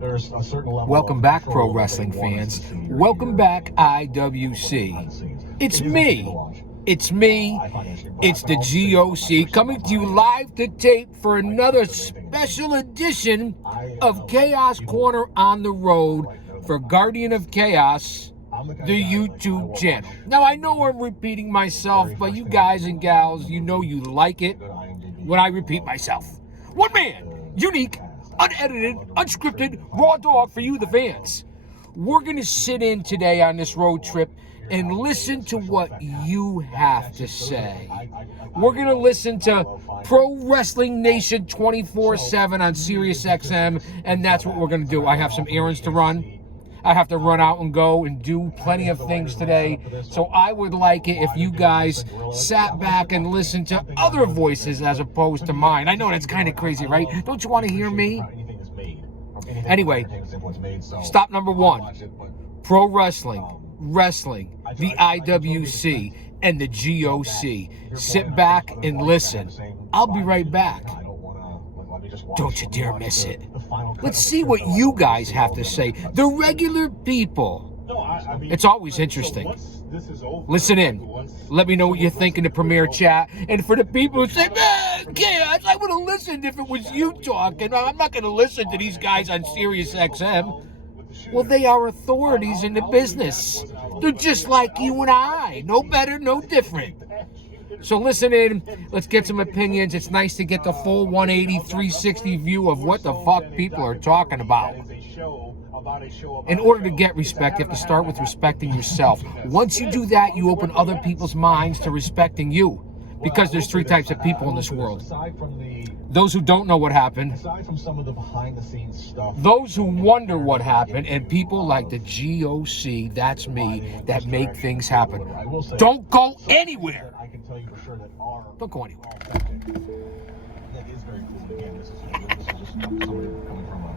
there's a certain level. Welcome back, pro wrestling fans. Welcome back, IWC. It's me. It's me. It's the GOC coming to you live to tape for another special edition of Chaos Corner on the Road for Guardian of Chaos, the YouTube channel. Now, I know I'm repeating myself, but you guys and gals, you know you like it when I repeat myself. One man, unique, unedited, unscripted, raw dog for you, the fans. We're going to sit in today on this road trip and listen to what you have to say. We're going to listen to Pro Wrestling Nation 24/7 on Sirius XM, and that's what we're going to do. I have some errands to run. I have to run out and go and do plenty of things today. So I would like it if you guys sat back and listened to other voices as opposed to mine. I know that's kind of crazy, right? Don't you want to hear me? Anyway, stop number one. Pro wrestling, the IWC, and the GOC. Sit back and listen. I'll be right back. Don't you dare miss it. Let's see what you guys have to say. The regular people. It's always interesting. Listen in. Let me know what you think in the premiere chat. And for the people who say, man, Chaos, I would have listened if it was you talking. I'm not going to listen to these guys on Sirius XM. Well, they are authorities in the business. They're just like you and I. No better, no different. So listen in, let's get some opinions. It's nice to get the full 180, 360 view of what the fuck people are talking about. In order to get respect, you have to start with respecting yourself. Once you do that, you open other people's minds to respecting you. Because there's three types of people in this world. Those who don't know what happened, those who wonder what happened, and people like the GOC, that's me, that make things happen. Don't go anywhere. Don't go anywhere. That is very cool. Again, this is just somebody coming from a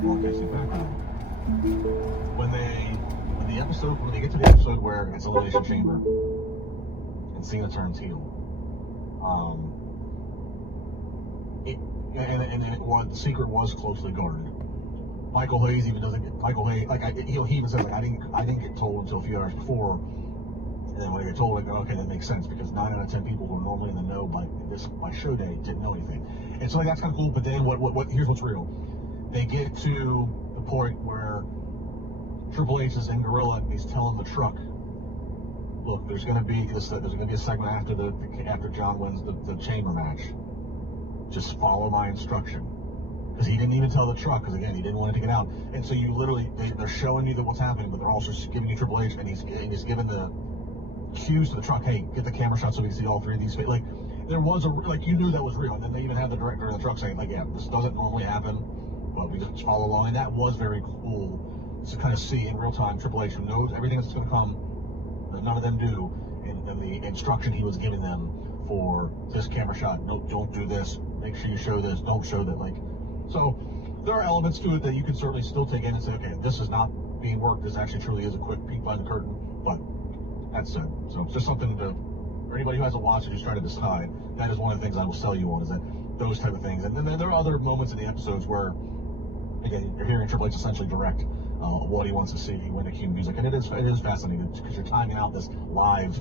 broadcasting background. When they get to the episode where it's Elimination Chamber and Cena turns heel, the secret was closely guarded. Michael Hayes even doesn't get he even says I didn't get told until a few hours before, and then when I get told, I go, okay, that makes sense, because 9 out of 10 people who are normally in the know by show day didn't know anything, and so that's kind of cool. But then here's what's real. They get to the point where Triple H is in Gorilla and he's telling the truck, look, there's going to be a segment after John wins the chamber match. Just follow my instruction. Because he didn't even tell the truck, because again, he didn't want it to get out. And so you literally, they're showing you that what's happening, but they're also giving you Triple H, and he's giving the cues to the truck, hey, get the camera shot so we can see all three of these. Like, there was you knew that was real. And then they even had the director of the truck saying, like, yeah, this doesn't normally happen, but we just follow along. And that was very cool to kind of see in real time Triple H, who knows everything that's going to come that none of them do, and the instruction he was giving them for this camera shot. No, don't do this. Make sure you show this. Don't show that. So there are elements to it that you can certainly still take in and say, okay, this is not being worked. This actually truly is a quick peek behind the curtain. But that's it. So it's just something for anybody who hasn't watched it, who's trying to decide. That is one of the things I will sell you on, is that those type of things. And then there are other moments in the episodes where, again, you're hearing Triple H essentially direct what he wants to see when the cue music, and it is fascinating because you're timing out this live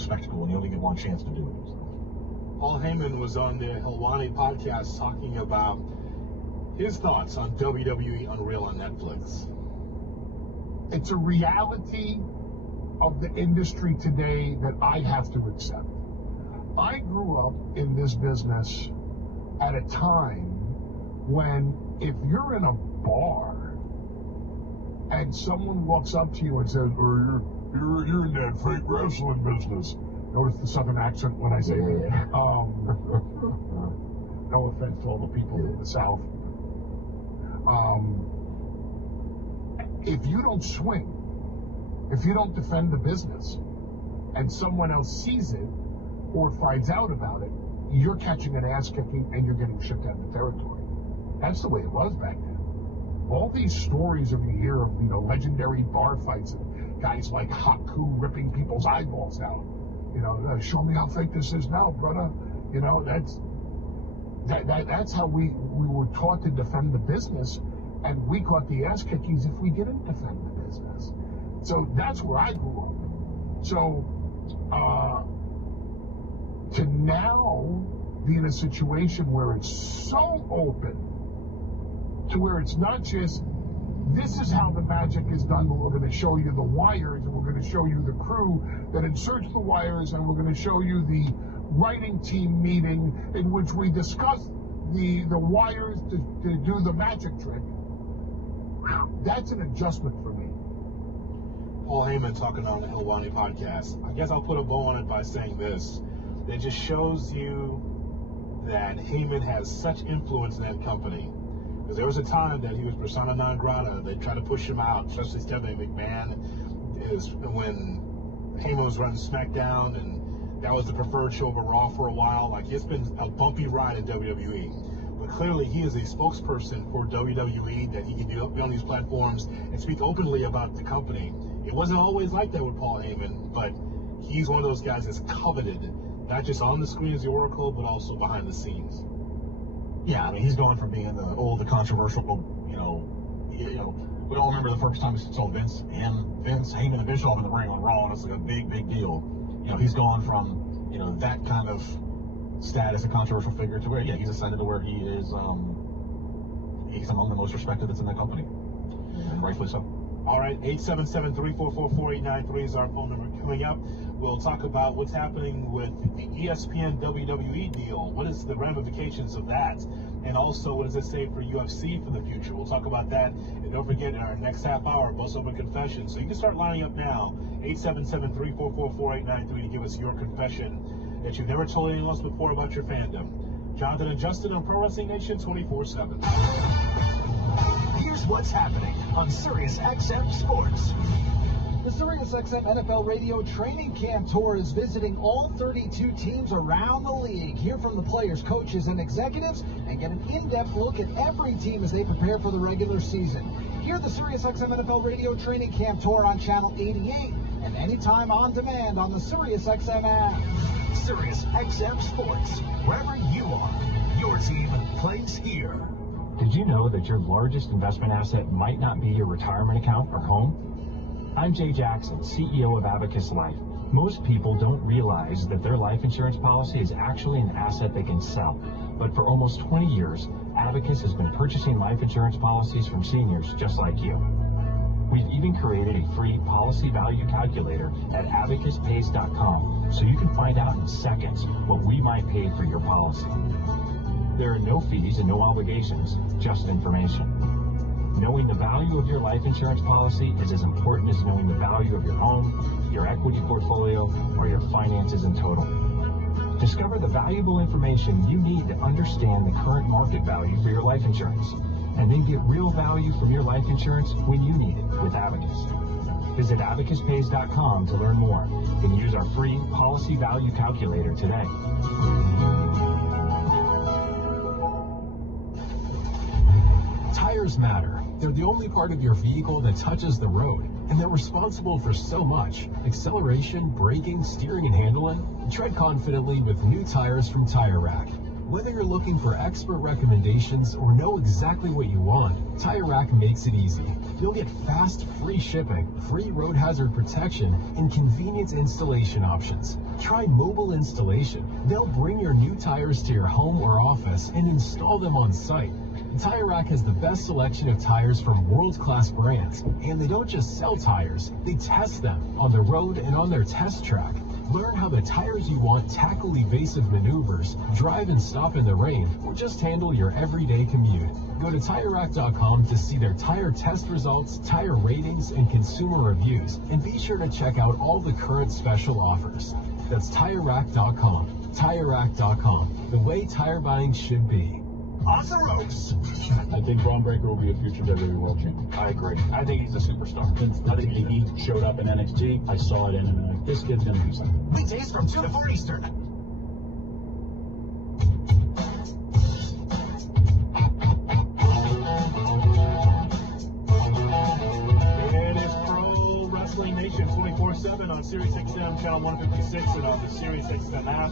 spectacle, and you only get one chance to do it. So. Paul Heyman was on the Helwani podcast talking about his thoughts on WWE Unreal on Netflix. It's a reality of the industry today that I have to accept. I grew up in this business at a time when if you're in a bar and someone walks up to you and says, "Oh, you're in that fake wrestling business." Notice the southern accent when I say that. No offense to all the people in the South. If you don't swing, if you don't defend the business, and someone else sees it or finds out about it, you're catching an ass kicking and you're getting shipped out of the territory. That's the way it was back then. All these stories that we hear of, legendary bar fights and guys like Haku ripping people's eyeballs out. Show me how fake this is now, brother. That's how we were taught to defend the business, And we caught the ass kickings if we didn't defend the business. So that's where I grew up. So to now be in a situation where it's so open, to where it's not just, this is how the magic is done, but we're going to show you the wires, and we're going to show you the crew that inserts the wires, and we're going to show you the writing team meeting in which we discuss the wires to do the magic trick. That's an adjustment for me. Paul Heyman talking on the Helwani podcast. I guess I'll put a bow on it by saying this. It just shows you that Heyman has such influence in that company. Because there was a time that he was persona non grata. They tried to push him out, especially Stephanie McMahon. When Heyman was running SmackDown, and that was the preferred show over Raw for a while. Like, it's been a bumpy ride in WWE. But clearly, he is a spokesperson for WWE, that he can be on these platforms and speak openly about the company. It wasn't always like that with Paul Heyman, but he's one of those guys that's coveted, not just on the screen as the Oracle, but also behind the scenes. Yeah, I mean, he's going from being the controversial, we all remember the first time we saw Vince, Heyman and Bischoff in the ring on Raw, and it's like a big, big deal. He's gone from, that kind of status, a controversial figure, to where, he's ascended to where he is, he's among the most respected that's in the company, and rightfully so. All right, 877-344-4893 is our phone number. Coming up, we'll talk about what's happening with the ESPN WWE deal. What is the ramifications of that? And also, what does it say for UFC for the future? We'll talk about that. And don't forget, in our next half hour, Bust Open Confession. So you can start lining up now, 877-344-4893, to give us your confession that you've never told anyone else before about your fandom. Jonathan and Justin on Pro Wrestling Nation 24/7. Here's what's happening on SiriusXM Sports. The SiriusXM NFL Radio Training Camp Tour is visiting all 32 teams around the league. Hear from the players, coaches, and executives, and get an in-depth look at every team as they prepare for the regular season. Hear the SiriusXM NFL Radio Training Camp Tour on Channel 88 and anytime on demand on the SiriusXM app. SiriusXM Sports, wherever you are, your team plays here. Did you know that your largest investment asset might not be your retirement account or home? I'm Jay Jackson, CEO of Abacus Life. Most people don't realize that their life insurance policy is actually an asset they can sell. But for almost 20 years, Abacus has been purchasing life insurance policies from seniors just like you. We've even created a free policy value calculator at abacuspays.com so you can find out in seconds what we might pay for your policy. There are no fees and no obligations, just information. Knowing the value of your life insurance policy is as important as knowing the value of your home, your equity portfolio, or your finances in total. Discover the valuable information you need to understand the current market value for your life insurance, and then get real value from your life insurance when you need it with Abacus. Visit abacuspays.com to learn more and use our free policy value calculator today. Tires matter. They're the only part of your vehicle that touches the road, and they're responsible for so much. Acceleration, braking, steering, and handling. Tread confidently with new tires from Tire Rack. Whether you're looking for expert recommendations or know exactly what you want, Tire Rack makes it easy. You'll get fast, free shipping, free road hazard protection, and convenient installation options. Try mobile installation. They'll bring your new tires to your home or office and install them on site. Tire Rack has the best selection of tires from world-class brands, and they don't just sell tires, they test them on the road and on their test track. Learn how the tires you want tackle evasive maneuvers, drive and stop in the rain, or just handle your everyday commute. Go to TireRack.com to see their tire test results, tire ratings, and consumer reviews, and be sure to check out all the current special offers. That's TireRack.com. TireRack.com, the way tire buying should be. On the ropes. I think Braun Breaker will be a future WWE World Champion. I agree. I think he's a superstar. I think he showed up in NXT. I saw it and this kid's going to do something. Weekdays from 2 to 4 Eastern. It is Pro Wrestling Nation 24/7 on SiriusXM channel 156 and on the SiriusXM app.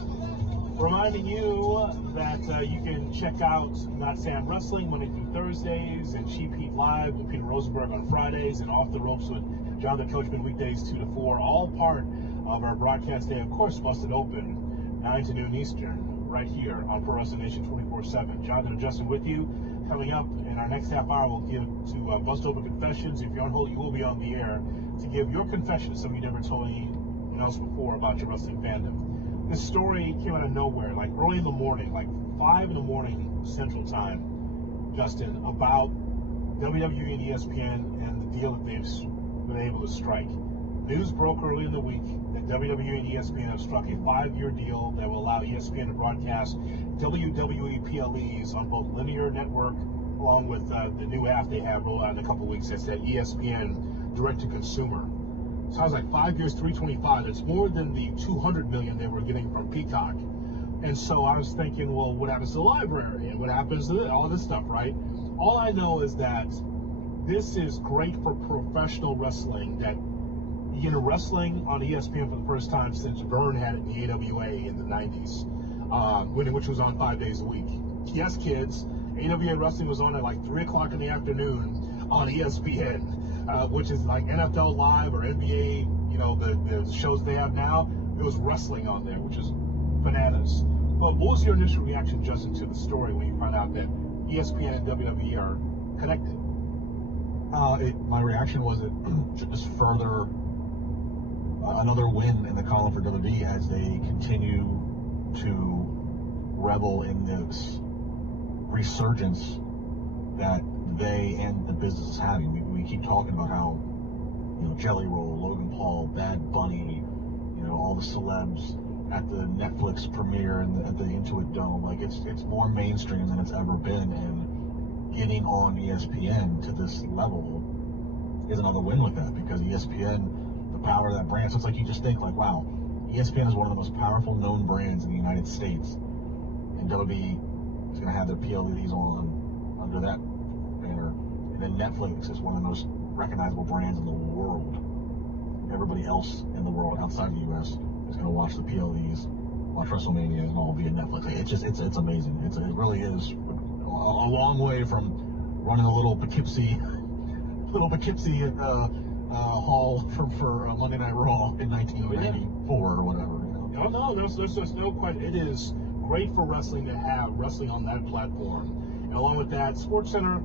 Reminding you that you can check out Not Sam Wrestling Monday through Thursdays and Cheap Heat Live with Peter Rosenberg on Fridays and Off the Ropes with Jonathan Coachman weekdays 2 to 4, all part of our broadcast day. Of course, Busted Open, 9 to noon Eastern, right here on Pro Wrestling Nation 24/7. Jonathan and Justin with you. Coming up in our next half hour, we'll give to Busted Open Confessions. If you're on hold, you will be on the air to give your confession to somebody you never told anyone else before about your wrestling fandom. This story came out of nowhere, like early in the morning, like 5 in the morning Central Time, Justin, about WWE and ESPN and the deal that they've been able to strike. News broke early in the week that WWE and ESPN have struck a 5-year deal that will allow ESPN to broadcast WWE PLEs on both linear network, along with the new app they have rolled out in a couple weeks that said ESPN Direct to Consumer. So I was like, 5 years, 325. It's more than the 200 million they were getting from Peacock. And so I was thinking, well, what happens to the library and what happens to all this stuff, right? All I know is that this is great for professional wrestling. That you get wrestling on ESPN for the first time since Vern had it in the AWA in the 90s, which was on 5 days a week. Yes, kids, AWA wrestling was on at like 3 o'clock in the afternoon on ESPN. Which is like NFL Live or NBA, the shows they have now. It was wrestling on there, which is bananas. But what was your initial reaction, Justin, to the story when you found out that ESPN and WWE are connected? My reaction was it just further another win in the column for WWE as they continue to revel in this resurgence that they and the business is having. We keep talking about how, Jelly Roll, Logan Paul, Bad Bunny, all the celebs at the Netflix premiere and at the Intuit Dome. Like it's more mainstream than it's ever been, and getting on ESPN to this level is another win with that, because ESPN, the power of that brand. So it's like you just think like, wow, ESPN is one of the most powerful known brands in the United States, and WWE is going to have their PLEs on under that banner. And then Netflix is one of the most recognizable brands in the world. Everybody else in the world outside of the U.S. is going to watch the PLEs, watch WrestleMania, and all via Netflix. It's amazing. It really is a long way from running a little Poughkeepsie hall for Monday Night Raw in 1994 or whatever. No, there's no question. It is great for wrestling to have wrestling on that platform. And along with that, SportsCenter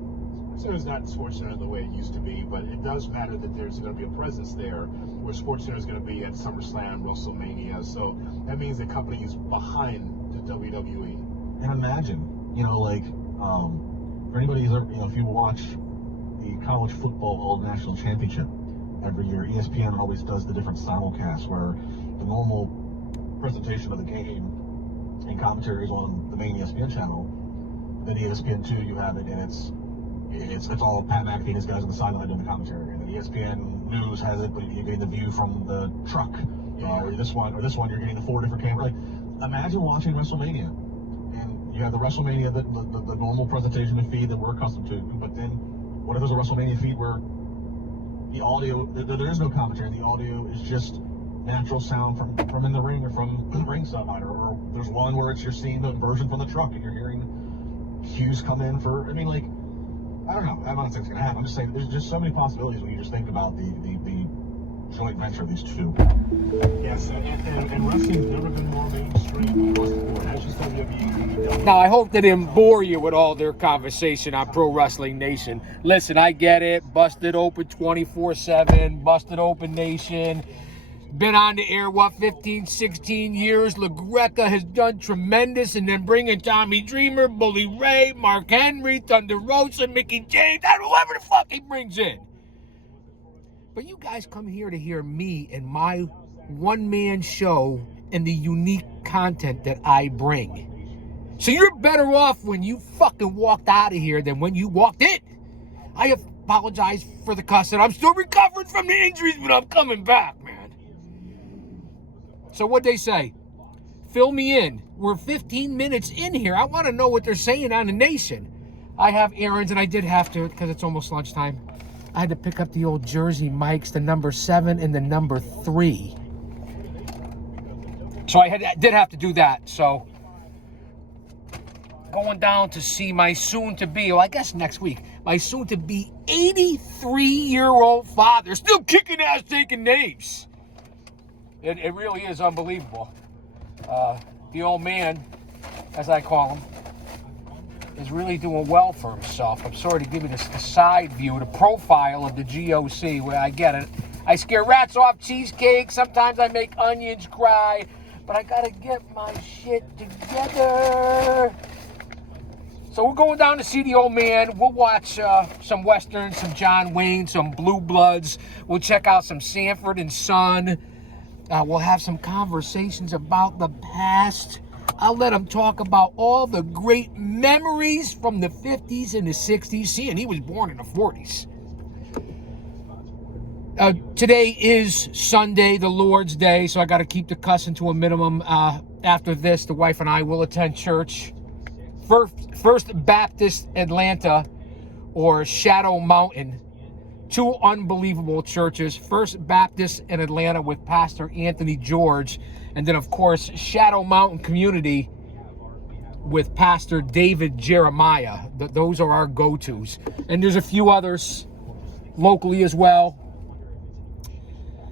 is not SportsCenter the way it used to be, but it does matter that there's going to be a presence there where SportsCenter is going to be at SummerSlam, WrestleMania. So that means the company is behind the WWE. And imagine, for anybody who's ever, if you watch the college football national championship every year, ESPN always does the different simulcasts where the normal presentation of the game and commentary is on the main ESPN channel. Then ESPN2, you have it, and it's all Pat McAfee and his guys on the sideline doing the commentary. And then ESPN News has it, but you're getting the view from the truck. Or this one, you're getting the 4 different cameras. Like, imagine watching WrestleMania, and you have the WrestleMania, the normal presentation and feed that we're accustomed to. But then, what if there's a WrestleMania feed where the audio, there is no commentary, and the audio is just natural sound from in the ring or from the ringside, or there's one where you're seeing the version from the truck and you're hearing cues come in for. I don't know. I'm not saying it's going to happen. I'm just saying there's just so many possibilities when you just think about the joint venture of these two. Yes, and wrestling's never been more mainstream across the board. That's just WWE. Now, I hope they didn't bore you with all their conversation on Pro Wrestling Nation. Listen, I get it. Busted Open 24/7. Busted Open Nation. Been on the air, 15, 16 years. LaGreca has done tremendous. And then bringing Tommy Dreamer, Bully Ray, Mark Henry, Thunder Rosa, Mickey James, whoever the fuck he brings in. But you guys come here to hear me and my one-man show and the unique content that I bring. So you're better off when you fucking walked out of here than when you walked in. I apologize for the cussing. I'm still recovering from the injuries, but I'm coming back, man. So what'd they say? Fill me in. We're 15 minutes in here. I want to know what they're saying on the nation. I have errands, and I did have to, because it's almost lunchtime. I had to pick up the old Jersey mics, the number 7 and the number 3. So I did have to do that. So going down to see my soon-to-be, well, I guess next week, my soon-to-be 83-year-old father, still kicking ass, taking names. It really is unbelievable. The old man, as I call him, is really doing well for himself. I'm sorry to give you the side view, the profile of the GOC, where I get it. I scare rats off cheesecake. Sometimes I make onions cry. But I gotta get my shit together. So we're going down to see the old man. We'll watch some Westerns, some John Wayne, some Blue Bloods. We'll check out some Sanford and Son. We'll have some conversations about the past. I'll let him talk about all the great memories from the 50s and the 60s. See, and he was born in the 40s. Today is Sunday, the Lord's Day, so I got to keep the cussing to a minimum. After this, the wife and I will attend church. First Baptist Atlanta, or Shadow Mountain. Two unbelievable churches. First Baptist in Atlanta with Pastor Anthony George. And then, of course, Shadow Mountain Community with Pastor David Jeremiah. Those are our go-tos. And there's a few others locally as well.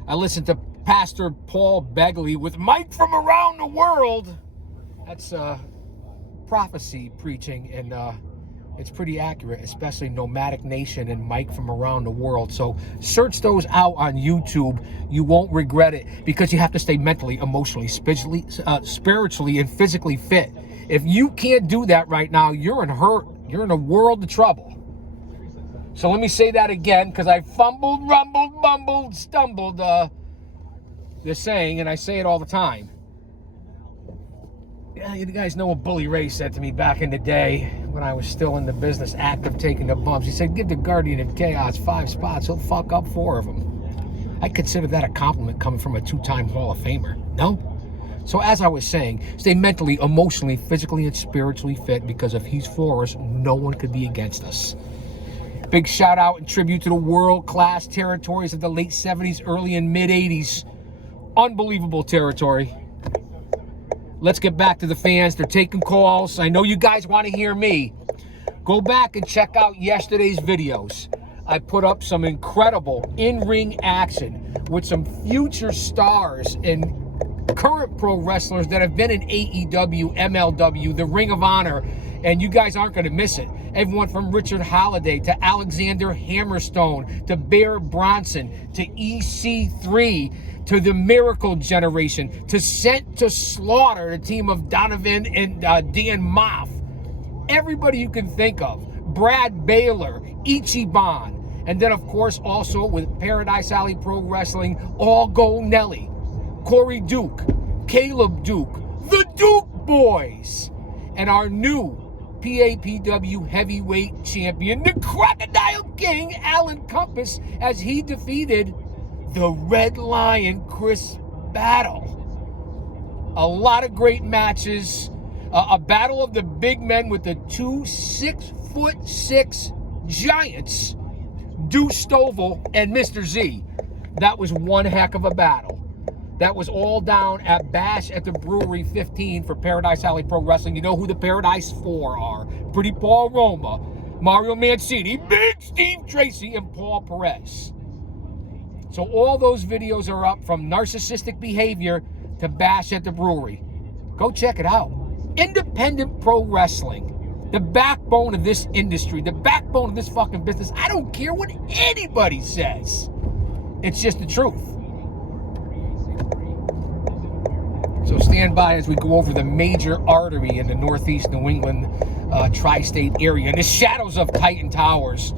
I listened to Pastor Paul Begley with Mike from Around the World. That's prophecy preaching, and it's pretty accurate, especially Nomadic Nation and Mike from Around the World. So search those out on YouTube. You won't regret it, because you have to stay mentally, emotionally, spiritually, and physically fit. If you can't do that right now, you're in a world of trouble. So let me say that again, because I fumbled, rumbled, mumbled, stumbled the saying, and I say it all the time. Yeah, you guys know what Bully Ray said to me back in the day when I was still in the business, active, taking the bumps. He said, give the Guardian of Chaos 5 spots, he'll fuck up 4 of them. I consider that a compliment coming from a 2-time Hall of Famer. No? So as I was saying, stay mentally, emotionally, physically, and spiritually fit, because if he's for us, no one could be against us. Big shout out and tribute to the world-class territories of the late 70s, early and mid-80s. Unbelievable territory. Let's get back to the fans. They're taking calls. I know you guys want to hear me. Go back and check out yesterday's videos. I put up some incredible in-ring action with some future stars and current pro wrestlers that have been in AEW, MLW, the Ring of Honor, and you guys aren't going to miss it. Everyone from Richard Holiday to Alexander Hammerstone to Bear Bronson to EC3 to the Miracle Generation to Sent to Slaughter, the team of Donovan and Dan Moff. Everybody you can think of. Brad Baylor, Ichiban, and then of course also with Paradise Alley Pro Wrestling, All Go Nelly, Corey Duke, Caleb Duke, the Duke Boys, and our new PAPW heavyweight champion, the Crocodile King, Alan Compass, as he defeated the Red Lion, Chris Battle. A lot of great matches. A battle of the big men with the 2 6'6" giants, Deuce Stovall and Mr. Z. That was one heck of a battle. That was all down at Bash at the Brewery 15 for Paradise Alley Pro Wrestling. You know who the Paradise 4 are. Pretty Paul Roma, Mario Mancini, Big Steve Tracy, and Paul Perez. So all those videos are up, from narcissistic behavior to Bash at the Brewery. Go check it out. Independent pro wrestling. The backbone of this industry. The backbone of this fucking business. I don't care what anybody says. It's just the truth. So stand by as we go over the major artery in the Northeast New England tri-state area, in the shadows of Titan Towers,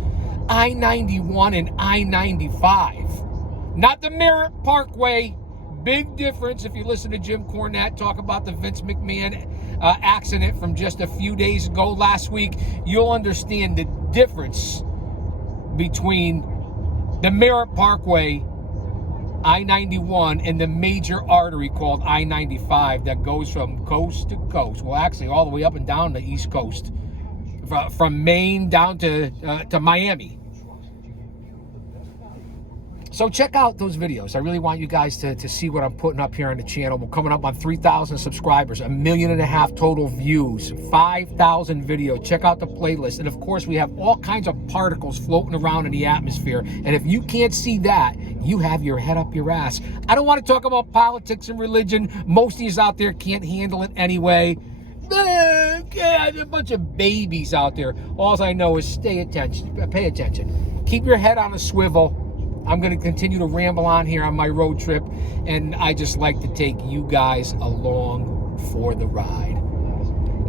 I-91 and I-95. Not the Merritt Parkway. Big difference. If you listen to Jim Cornette talk about the Vince McMahon accident from just a few days ago last week, you'll understand the difference between the Merritt Parkway, I-91, and the major artery called I-95 that goes from coast to coast. Well, actually, all the way up and down the East Coast, from Maine down to Miami. So check out those videos. I really want you guys to see what I'm putting up here on the channel. We're coming up on 3,000 subscribers, 1.5 million total views, 5,000 videos. Check out the playlist. And of course, we have all kinds of particles floating around in the atmosphere. And if you can't see that, you have your head up your ass. I don't want to talk about politics and religion. Most of you out there can't handle it anyway. A bunch of babies out there. All I know is pay attention. Keep your head on a swivel. I'm going to continue to ramble on here on my road trip, and I just like to take you guys along for the ride.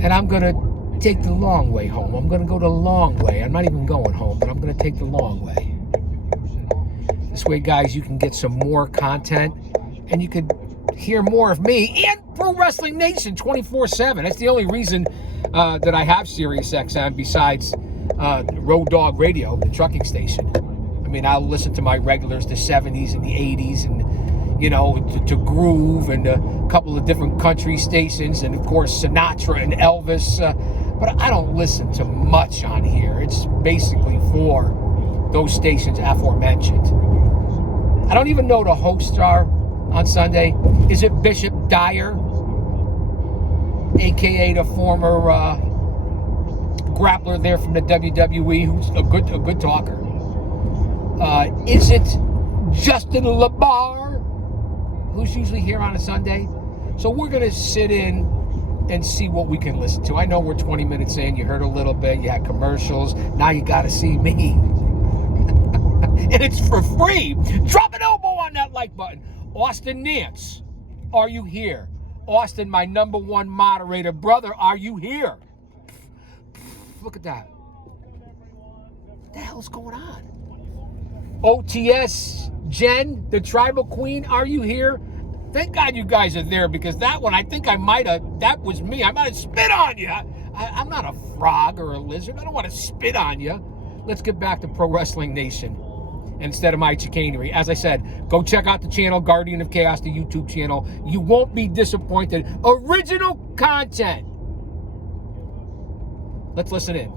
And I'm going to take the long way home. I'm going to go the long way. I'm not even going home, but I'm going to take the long way. This way, guys, you can get some more content, and you could hear more of me and Pro Wrestling Nation 24/7. That's the only reason that I have Sirius XM besides Road Dog Radio, the trucking station. I mean, I'll listen to my regulars, the 70s and the 80s, and, you know, to Groove and a couple of different country stations, and, of course, Sinatra and Elvis. But I don't listen to much on here. It's basically for those stations aforementioned. I don't even know the hosts are on Sunday. Is it Bishop Dyer, a.k.a. the former grappler there from the WWE, who's a good talker? Is it Justin LaBar, who's usually here on a Sunday? So we're going to sit in and see what we can listen to. I know we're 20 minutes in. You heard a little bit. You had commercials. Now you got to see me. And it's for free. Drop an elbow on that like button. Austin Nance, are you here? Austin, my #1 moderator. Brother, are you here? Look at that. What the hell's going on? OTS, Jen, the Tribal Queen, are you here? Thank God you guys are there, because that one, I think that was me. I might have spit on you. I'm not a frog or a lizard. I don't want to spit on you. Let's get back to Pro Wrestling Nation instead of my chicanery. As I said, go check out the channel, Guardian of Chaos, the YouTube channel. You won't be disappointed. Original content. Let's listen in.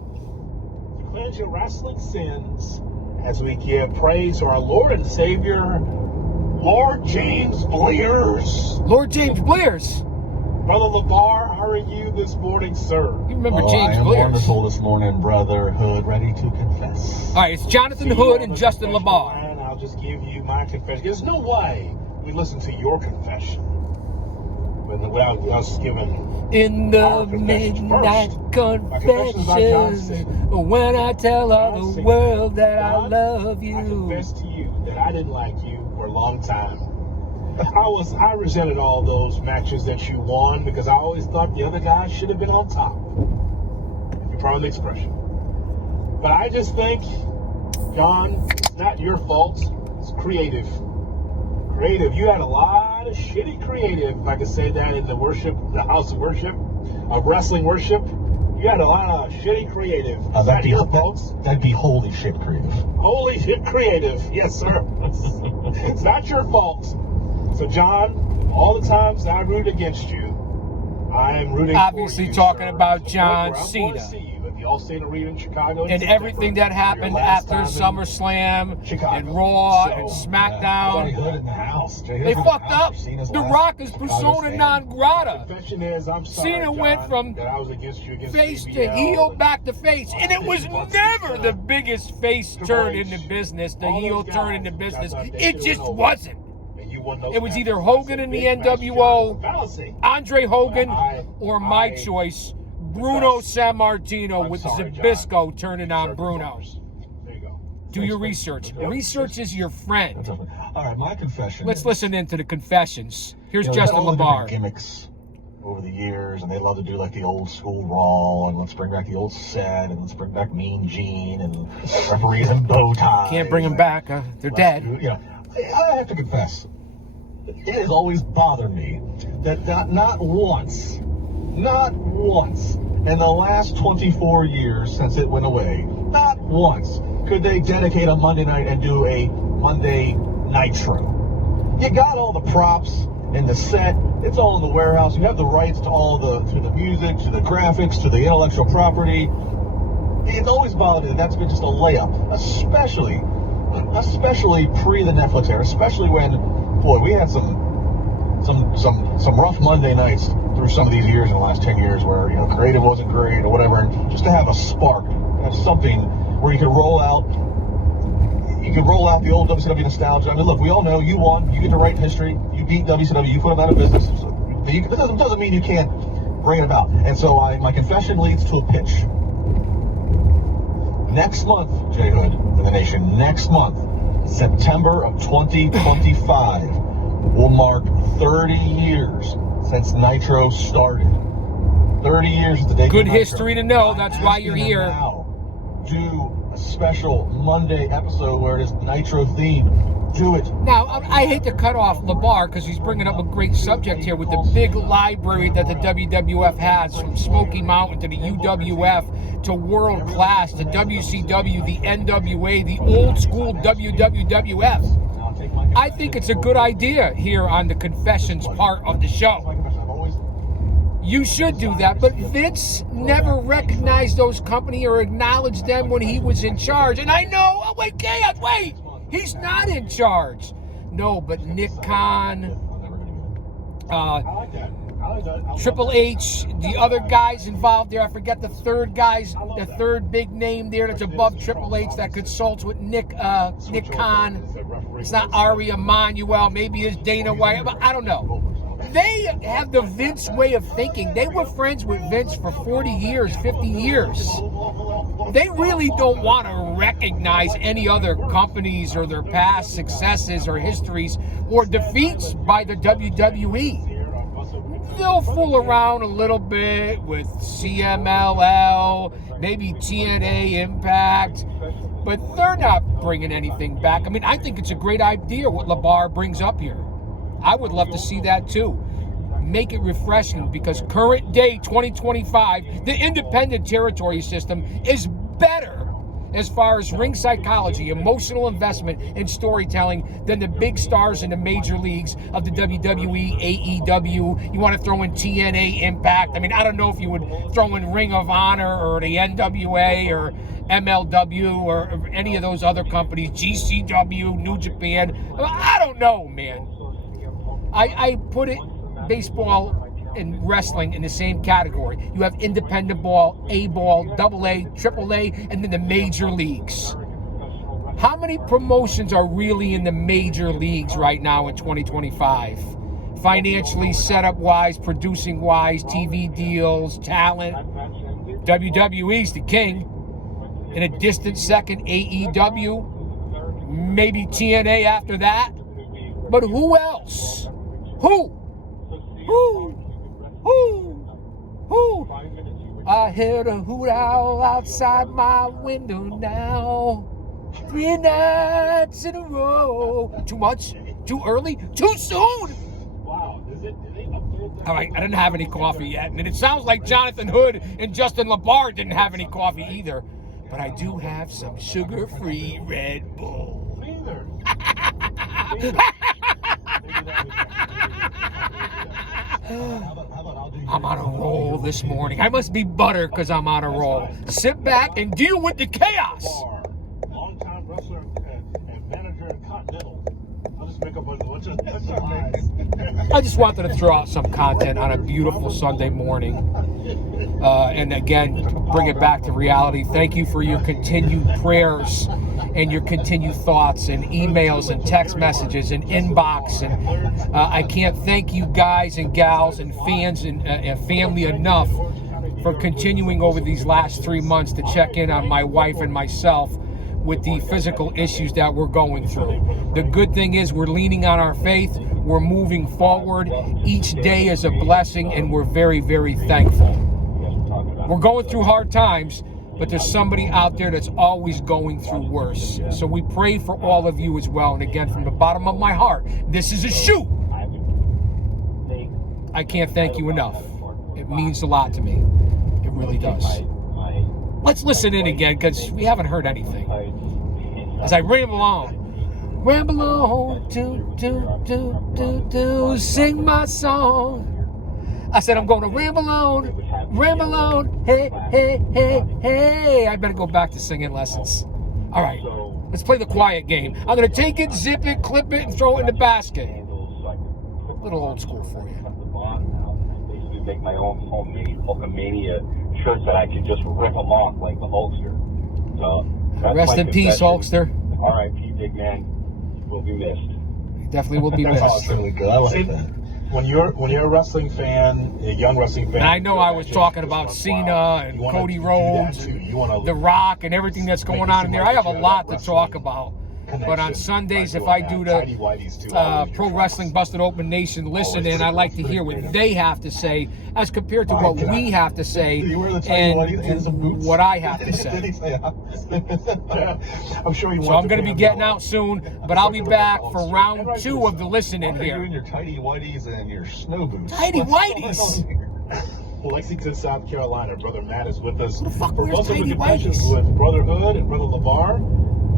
Cleanse your wrestling sins as we give praise to our Lord and Savior, Lord James Blears. Lord James Blears. Brother LaBar, how are you this morning, sir? You remember James I am Blears? Wonderful this morning, brotherhood, ready to confess. All right, it's Jonathan Hood and Justin LaBar. And I'll just give you my confession. There's no way we listen to your confession without us giving in the our confessions midnight first. My confession is by John confession, Cena. when I tell all John the Cena. world that John, I love you. I confess to you that I didn't like you for a long time. I resented all those matches that you won because I always thought the other guy should have been on top. If you pardon the expression. But I just think, John, it's not your fault. It's creative. Creative. You had a lot of shitty creative, if I could say that, in the house of worship, of wrestling worship. You had a lot of shitty creative. It's not your fault. That'd be holy shit creative. Holy shit creative. Yes, sir. It's not your fault. So, John, all the times I root against you, I am rooting Obviously for you, talking sir. about So John I'm going Cena. to see you at the All-State Arena in Chicago. in And September. everything that happened Your last after time in SummerSlam Chicago. and Raw So, and Jay SmackDown. Hood in the house. Jay Hood's They in the fucked house. up. You've seen his The last Rock is Chicago persona stand. non grata. Confession is, I'm sorry, Cena John, went from that I was against you against face to BBL heel, and back to face, and it was never the biggest face turn in the business, the all heel those turn in the guys, business. that's how they It should've just been over. wasn't. And you won those It was matches. either That's Hogan a in the big match, NWO, John. Fallacy. Andre Hogan, I- or my I- choice, Bruno confess. Sammartino I'm with sorry, Zbyszko John. turning on Circle Bruno. doors. There you go. Do your research. Research is your friend. That's okay. All right, my confession. Let's is, listen into the confessions. Here's there's Justin all the different LaBar. gimmicks over the years, and they love to do like the old school Raw, and let's bring back the old set, and let's bring back Mean Gene, and referees and bow ties. Can't bring them back. They're dead. You know, I have to confess, it has always bothered me that not once in the last 24 years since it went away, not once could they dedicate a Monday night and do a Monday Nitro. You got all the props and the set. It's all in the warehouse. You have the rights to to the music, to the graphics, to the intellectual property. It's always bothered me that that's been just a layup, especially especially pre the Netflix era, especially when, boy, we had some rough Monday nights through some of these years in the last 10 years where, you know, creative wasn't great or whatever, and just to have a spark, have something where you could roll out the old WCW nostalgia. I mean, look, we all know you won, you get to write history, you beat WCW, you put them out of business. So it doesn't mean you can't bring it about. And so my confession leads to a pitch. Next month, J. Hood and the Nation, next month, September of 2025, will mark 30 years since Nitro started. 30 years is the day. Good history to know. That's why you're here. Now, do a special Monday episode where it is Nitro themed. Do it. Now, I hate to cut off LeBar because he's bringing up a great subject here with the big library that the WWF has, from Smoky Mountain to the UWF to World Class to WCW, the NWA, the old school WWF. I think it's a good idea here on the Confessions part of the show. You should do that, but Vince never recognized those companies or acknowledged them when he was in charge. And I know, oh, wait, Chaos, wait, he's not in charge. No, but Nick Khan, Triple H, the other guys involved there, I forget the third big name there that's above Triple H that consults with Nick Khan. It's not Ari Emanuel, maybe it's Dana White, but I don't know. They have the Vince way of thinking. They were friends with Vince for 40 years, 50 years. They really don't want to recognize any other companies or their past successes or histories or defeats by the WWE. They'll fool around a little bit with CMLL, maybe TNA Impact, but they're not bringing anything back. I mean, I think it's a great idea what LeBar brings up here. I would love to see that too. Make it refreshing, because current day 2025, the independent territory system is better as far as ring psychology, emotional investment, and storytelling than the big stars in the major leagues of the WWE, AEW. You want to throw in TNA Impact. I mean, I don't know if you would throw in Ring of Honor or the NWA or MLW or any of those other companies, GCW, New Japan. I don't know, man. I put it, baseball and wrestling, in the same category. You have independent ball, A ball, AA, AAA, and then the major leagues. How many promotions are really in the major leagues right now in 2025? Financially, setup-wise, producing-wise, TV deals, talent. WWE's the king. In a distant second, AEW. Maybe TNA after that. But who else? Who? I hear the hoot owl outside my window now. 3 nights in a row. Too much? Too early? Too soon? All right, I didn't have any coffee yet. And it sounds like Jonathan Hood and Justin LeBar didn't have any coffee either. But I do have some sugar-free Red Bull. I'm on a roll this morning. I must be butter because I'm on a roll. Sit back and deal with the chaos. Long-time wrestler and manager in Continental. I'll just make up a bunch of lies. I just wanted to throw out some content on a beautiful Sunday morning. And again, bring it back to reality. Thank you for your continued prayers and your continued thoughts and emails and text messages and inbox. And I can't thank you guys and gals and fans and family enough for continuing over these last 3 months to check in on my wife and myself with the physical issues that we're going through. The good thing is we're leaning on our faith. We're moving forward. Each day is a blessing, and we're very, very thankful. We're going through hard times, but there's somebody out there that's always going through worse. So we pray for all of you as well. And again, from the bottom of my heart, this is a shoot. I can't thank you enough. It means a lot to me. It really does. Let's listen in again, because we haven't heard anything. As I ramble on. Ramble on, sing my song. I said I'm going to ramble on, hey, hey, hey, hey. I better go back to singing lessons. All right. Let's play the quiet game. I'm going to take it, zip it, clip it, and throw it in the basket. A little old school for you. Basically make my own homemade Hulkamania shirts that I could just rip them off like the Hulkster. So rest in peace, Hulkster. R.I.P. Big Man. Will be missed. He definitely will be missed. That's really good. I like that. When you're a wrestling fan, a young wrestling fan. And I know I was talking about Cena and Cody Rhodes and The Rock and everything that's going on in there. I have a lot to talk about. But on Sundays, if I do the Pro Wrestling Busted Open Nation listen in, I like to hear what they have to say as compared to what we have to say and what I have to say. I'm sure you. So I'm going to be getting out soon, but I'll be back for round 2 of the listen in here. You in your tighty whities and your snow boots. Tighty whities. Lexington, South Carolina. Brother Matt is with us. Who the fuck For wears most of the tighty connections whities? with Brother Hood and Brother LeVar.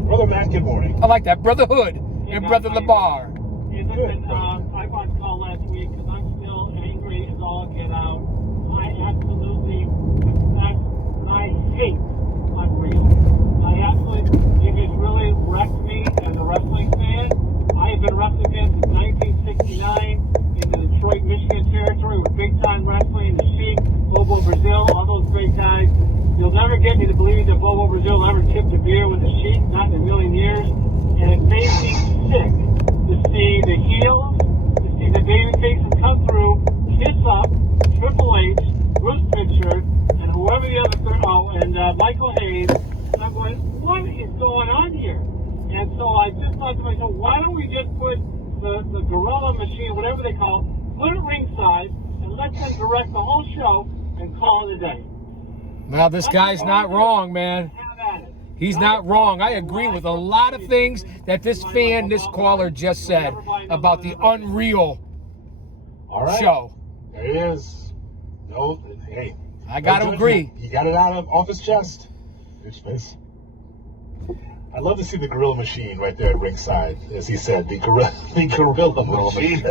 Brother Matt, good morning. I like that. Brother Hood and Brother LeVar. Hey, listen, I wanted to call last week because I'm still angry as all get out. I absolutely detest, I hate Unreal. I absolutely, it has really wrecked me as a wrestling fan. I have been a wrestling fan since 1969 in the Detroit, Michigan territory with Big Time Wrestling, The Sheik, Bobo Brazil, all those great guys. You'll never get me to believe that Bobo Brazil ever tipped a beer with The Sheik, not in a million years. And it made me sick to see the heels, to see the baby faces come through, kiss up, Triple H, Bruce Pritchard, and whoever the other and Michael Hayes. And I'm going, what is going on here? And so I just thought to myself, why don't we just put the gorilla machine, whatever they call it, put it ringside and let them direct the whole show and call it a day. Well, this guy's not wrong, man. He's not wrong. I agree with a lot of things that this caller just said about the Unreal show. There it is. No, hey. I got to agree. He got it off his chest. Good space. I'd love to see the gorilla machine right there at ringside, as he said, the gorilla machine.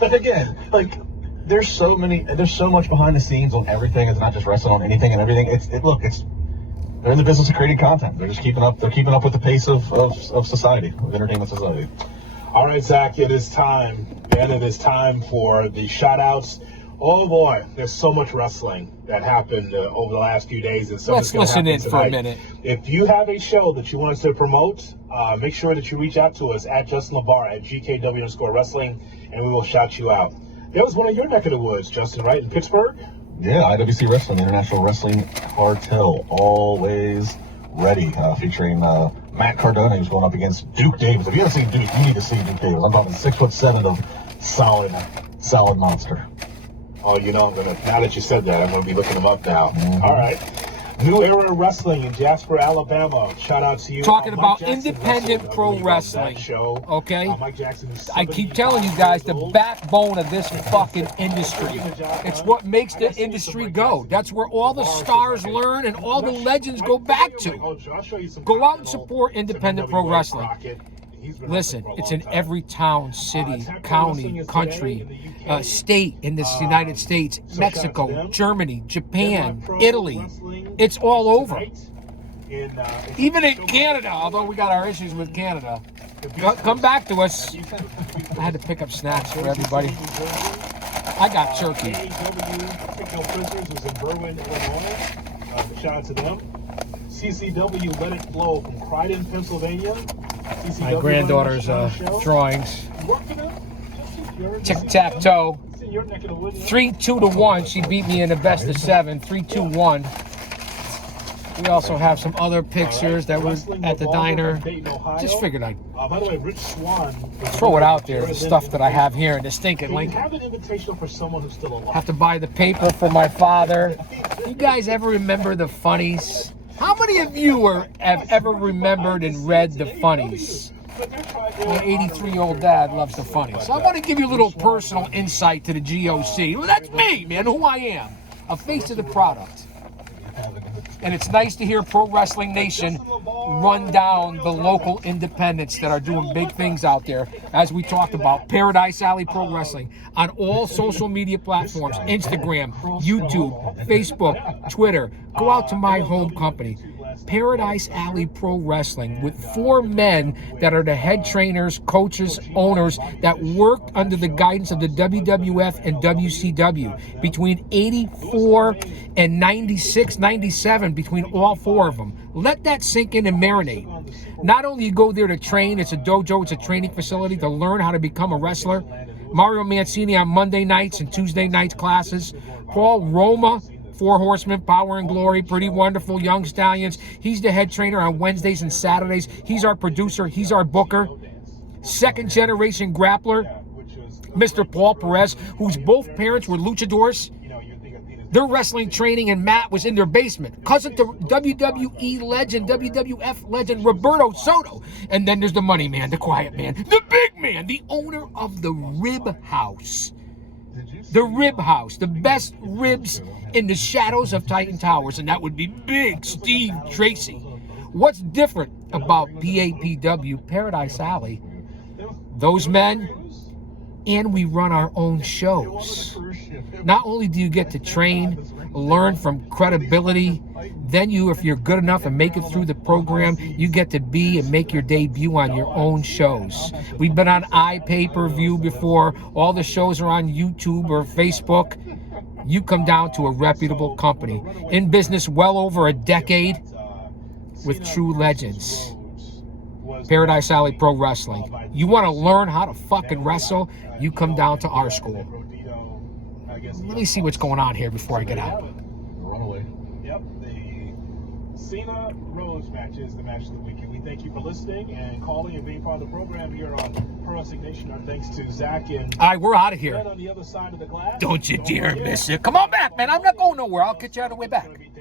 But again, like, there's so much behind the scenes on everything. It's not just wrestling, on anything and everything. They're in the business of creating content. They're just keeping up with the pace of society, of entertainment society. All right, Zach, it is time. And it is time for the shout outs. Oh boy, there's so much wrestling that happened over the last few days. And let's listen in for a minute. If you have a show that you want us to promote, make sure that you reach out to us at Justin LeVar at GKW_wrestling, and we will shout you out. That was one of your neck of the woods, Justin, right, in Pittsburgh? Yeah, IWC Wrestling, International Wrestling Cartel, always ready, featuring Matt Cardona, who's going up against Duke Davis. If you haven't seen Duke, you need to see Duke Davis. I'm talking 6'7" of solid monster. Oh, now that you said that, I'm going to be looking him up now. Mm-hmm. All right. New Era Wrestling in Jasper, Alabama. Shout out to you. Talking about independent pro wrestling. Okay? Mike Jackson I keep telling you guys, the backbone of this fucking industry. It's what makes the industry go. That's where all the stars learn and all the legends go back to. Go out and support independent pro wrestling. Listen, it's in every town, city, county, country, state in this United States, Mexico, Germany, Japan, Italy. It's all over. Even in Canada, although we got our issues with Canada. Come back to us. I had to pick up snacks for everybody. I got turkey. Shout out to them. CCW Let It Flow from Croydon, Pennsylvania. My granddaughter's drawings. Tic-tac-toe. 3-2-1. She beat me in the best of 7. 3-2-1. We also have some other pictures that were at the diner. Just figured I'd throw it out there, the stuff that I have here in the stinking Lincoln. Have to buy the paper for my father. You guys ever remember the funnies? How many of you have ever remembered and read the funnies? My 83-year-old dad loves the funnies. So I want to give you a little personal insight to the GOC. Well, that's me, man, who I am. A face of the product. And it's nice to hear Pro Wrestling Nation run down the local independents that are doing big things out there. As we talked about, Paradise Alley Pro Wrestling on all social media platforms, Instagram, YouTube, Facebook, Twitter. Go out to my home company. Paradise Alley Pro Wrestling with 4 men that are the head trainers, coaches, owners that worked under the guidance of the WWF and WCW between 84 and 96, 97, between all 4 of them. Let that sink in and marinate. Not only you go there to train, it's a dojo, it's a training facility to learn how to become a wrestler. Mario Mancini on Monday nights and Tuesday nights classes. Paul Roma, 4 Horsemen, Power and Glory, Pretty Wonderful, Young Stallions. He's the head trainer on Wednesdays and Saturdays. He's our producer. He's our booker. Second generation grappler, Mr. Paul Perez, whose both parents were luchadors. Their wrestling training and mat was in their basement. Cousin to WWE legend, WWF legend, Roberto Soto. And then there's the money man, the quiet man, the big man, the owner of the Rib House. The Rib House, the best ribs in the shadows of Titan Towers, and that would be Big Steve Tracy. What's different about PAPW, Paradise Alley? Those men, and we run our own shows. Not only do you get to train, learn from credibility, then you, if you're good enough and make it through the program, you get to be and make your debut on your own shows. We've been on iPay-per-view before. All the shows are on YouTube or Facebook. You come down to a reputable company. In business well over a decade with true legends. Paradise Alley Pro Wrestling. You want to learn how to fucking wrestle? You come down to our school. Let me see what's going on here before I get out. Runaway. Yep, the Cena Rose match is the match of the weekend. We thank you for listening and calling and being part of the program here on Pro Wrestling Nation. Our thanks to Zach and all right, we're out of here. on the other side of the glass. Don't you dare miss it. Come on back, man. I'm not going nowhere. I'll get you on the way back.